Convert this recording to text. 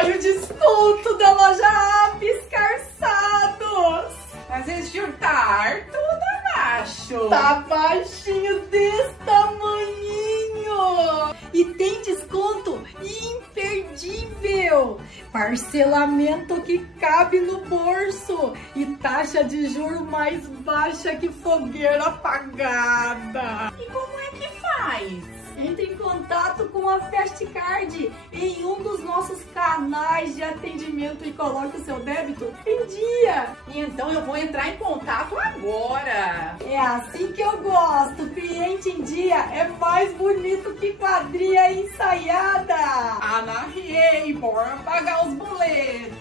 Foi o desconto da loja Apis Calçados. Mas esse jantar tudo abaixo. Tá baixinho desse tamanhinho. E tem desconto imperdível. Parcelamento que cabe no bolso. E taxa de juros mais baixa que fogueira apagada. E como é que faz? Entre em contato com a Fastcard em um dos nossos canais de atendimento e coloque o seu débito em dia. Então eu vou entrar em contato agora. É assim que eu gosto. Cliente em dia é mais bonito que quadrilha ensaiada. Ana Riei, bora pagar os boletos.